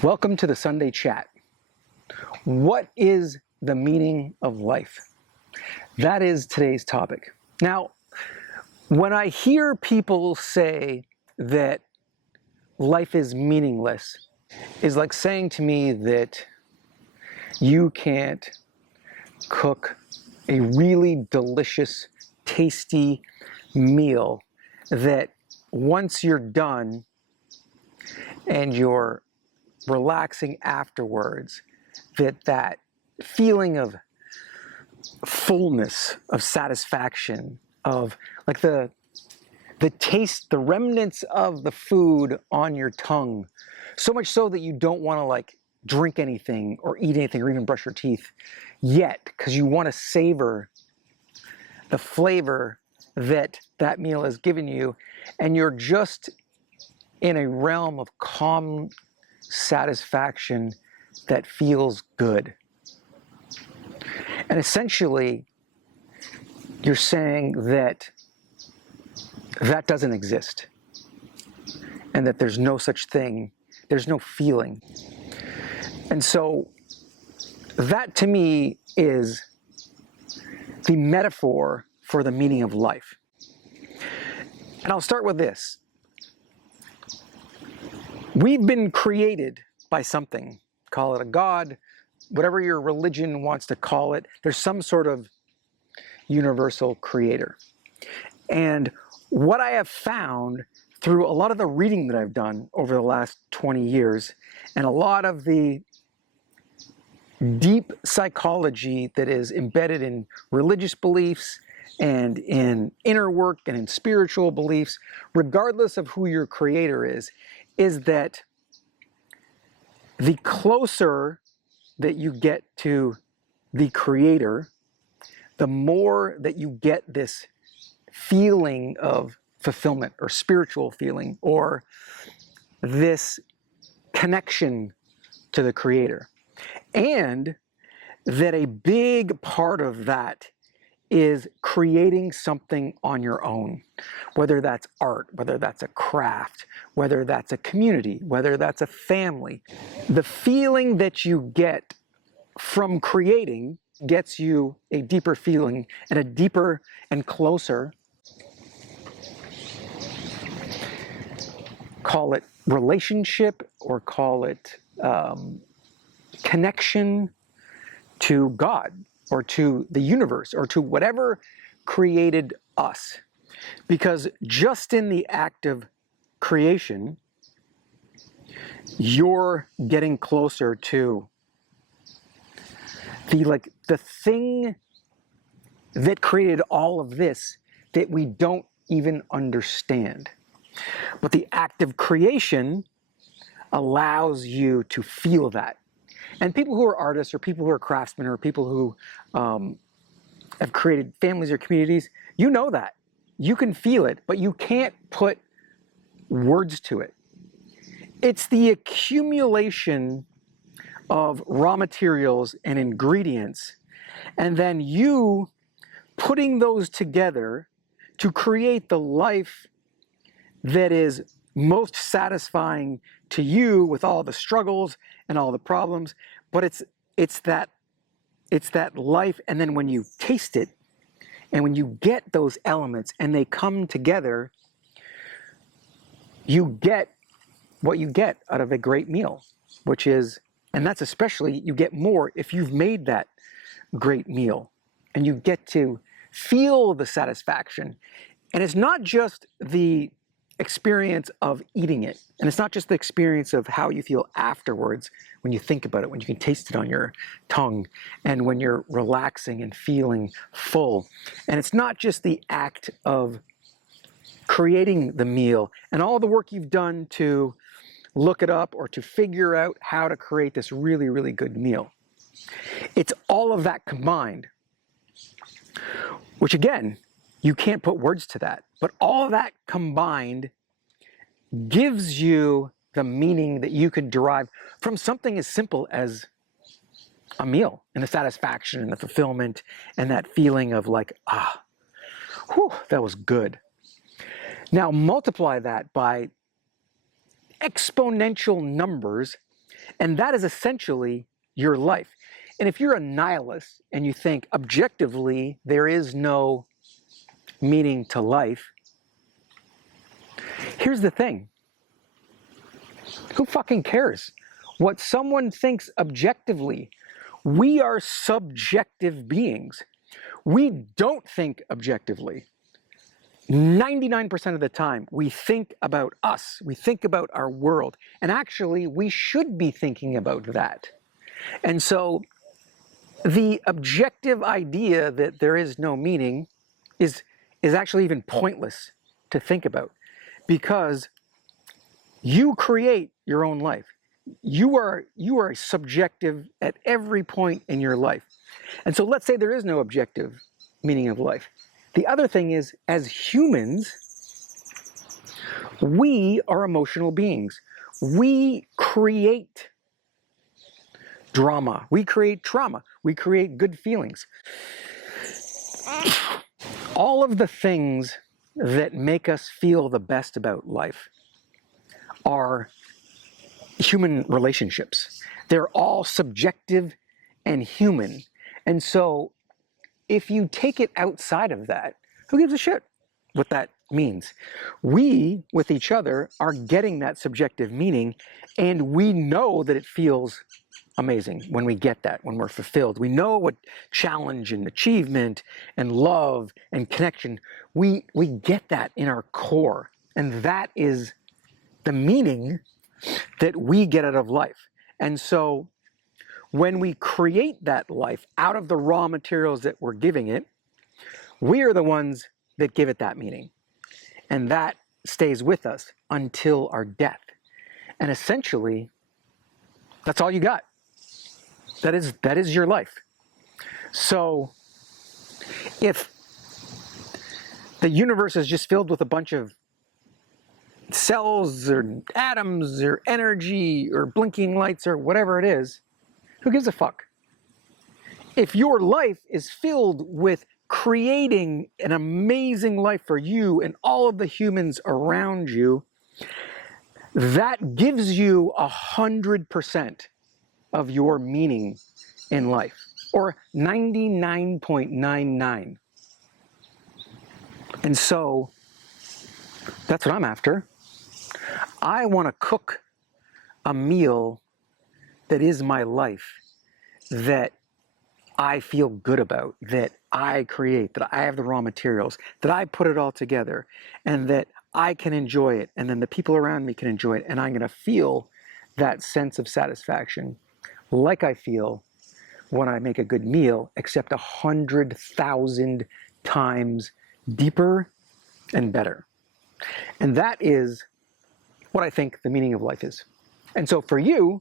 Welcome to the Sunday Chat. What is the meaning of life? That is today's topic. Now, when I hear people say that life is meaningless, is like saying to me that you can't cook a really delicious, tasty meal that once you're done and you're relaxing afterwards, that feeling of fullness, of satisfaction, of like the taste, the remnants of the food on your tongue, so much so that you don't want to like drink anything or eat anything or even brush your teeth yet, because you want to savor the flavor that that meal has given you, and you're just in a realm of calm satisfaction that feels good. And essentially, you're saying that that doesn't exist, and that there's no such thing, there's no feeling. And so that to me is the metaphor for the meaning of life. And I'll start with this. We've been created by something. Call it a god, whatever your religion wants to call it. There's some sort of universal creator. And what I have found through a lot of the reading that I've done over the last 20 years, and a lot of the deep psychology that is embedded in religious beliefs and in inner work and in spiritual beliefs, regardless of who your creator is that the closer that you get to the creator, the more that you get this feeling of fulfillment or spiritual feeling or this connection to the creator. And that a big part of that is creating something on your own, whether that's art, whether that's a craft, whether that's a community, whether that's a family. The feeling that you get from creating gets you a deeper feeling and a deeper and closer, call it relationship or call it connection to God, or to the universe, or to whatever created us. Because just in the act of creation, you're getting closer to the thing that created all of this that we don't even understand. But the act of creation allows you to feel that. And people who are artists or people who are craftsmen or people who have created families or communities, you know that. You can feel it, but you can't put words to it. It's the accumulation of raw materials and ingredients, and then you putting those together to create the life that is most satisfying to you with all the struggles and all the problems. But it's that life, and then when you taste it and when you get those elements and they come together, you get what you get out of a great meal, which is, and that's especially, you get more if you've made that great meal and you get to feel the satisfaction. And it's not just the experience of eating it, and it's not just the experience of how you feel afterwards when you think about it, when you can taste it on your tongue, and when you're relaxing and feeling full. And it's not just the act of creating the meal and all the work you've done to look it up or to figure out how to create this really, really good meal. It's all of that combined, which again, you can't put words to that, but all of that combined gives you the meaning that you could derive from something as simple as a meal, and the satisfaction and the fulfillment and that feeling of like, whew, that was good. Now multiply that by exponential numbers, And that is essentially your life. And if you're a nihilist and you think objectively there is no meaning to life, here's the thing. Who fucking cares what someone thinks objectively? We are subjective beings. We don't think objectively. 99% of the time, we think about us. We think about our world. And actually, we should be thinking about that. And so, the objective idea that there is no meaning is actually even pointless to think about, because you create your own life. You are subjective at every point in your life. And so let's say there is no objective meaning of life. The other thing is, as humans, we are emotional beings. We create drama. We create trauma. We create good feelings. All of the things that make us feel the best about life are human relationships. They're all subjective and human. And so if you take it outside of that, who gives a shit what that means? We, with each other, are getting that subjective meaning, and we know that it feels amazing when we get that, when we're fulfilled. We know what challenge and achievement and love and connection, we get that in our core. And that is the meaning that we get out of life. And so when we create that life out of the raw materials that we're giving it, we are the ones that give it that meaning. And that stays with us until our death. And essentially, that's all you got. That is your life. So if the universe is just filled with a bunch of cells or atoms or energy or blinking lights or whatever it is, who gives a fuck? If your life is filled with creating an amazing life for you and all of the humans around you, that gives you 100% of your meaning in life, or 99.99. And so that's what I'm after. I want to cook a meal that is my life, that I feel good about, that I create, that I have the raw materials, that I put it all together, and that I can enjoy it, and then the people around me can enjoy it, and I'm going to feel that sense of satisfaction like I feel when I make a good meal, except 100,000 times deeper and better. And that is what I think the meaning of life is. And so for you,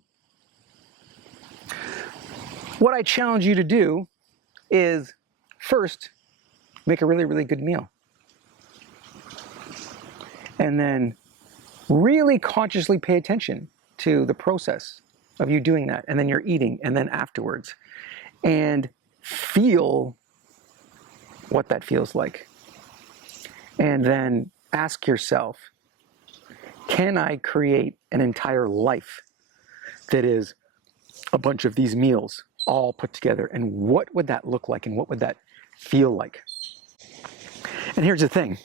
what I challenge you to do is first make a really, really good meal. And then really consciously pay attention to the process of you doing that. And then you're eating, and then afterwards. And feel what that feels like. And then ask yourself, can I create an entire life that is a bunch of these meals all put together? And what would that look like? And what would that feel like? And here's the thing.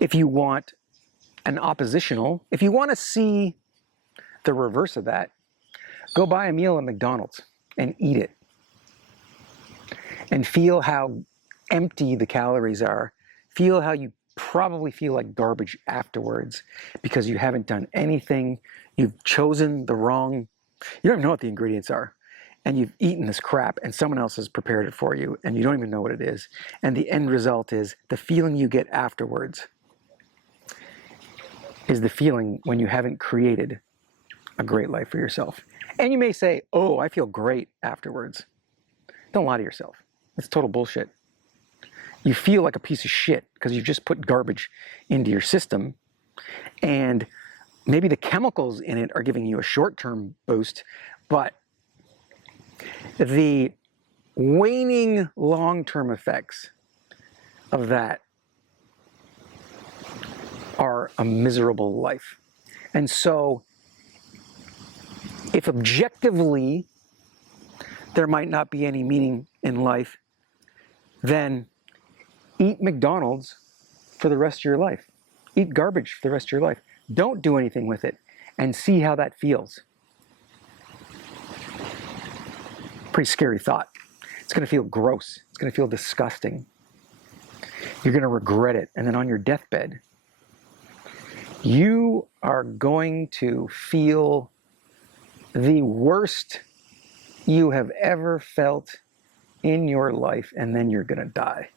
If you want an oppositional, if you want to see the reverse of that, go buy a meal at McDonald's and eat it. And feel how empty the calories are. Feel how you probably feel like garbage afterwards because you haven't done anything. You've chosen the wrong, you don't even know what the ingredients are. And you've eaten this crap and someone else has prepared it for you and you don't even know what it is. And the end result is the feeling you get afterwards is the feeling when you haven't created a great life for yourself. And you may say, oh, I feel great afterwards. Don't lie to yourself. It's total bullshit. You feel like a piece of shit because you've just put garbage into your system, and maybe the chemicals in it are giving you a short-term boost, but the waning long-term effects of that are a miserable life. And so if objectively there might not be any meaning in life, then eat McDonald's for the rest of your life. Eat garbage for the rest of your life. Don't do anything with it and see how that feels. Pretty scary thought. It's going to feel gross. It's going to feel disgusting. You're going to regret it. And then on your deathbed, you are going to feel the worst you have ever felt in your life, and then you're going to die.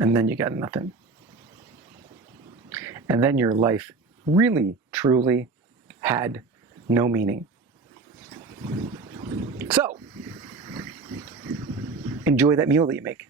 And then you got nothing. And then your life really, truly had no meaning. So, enjoy that meal that you make.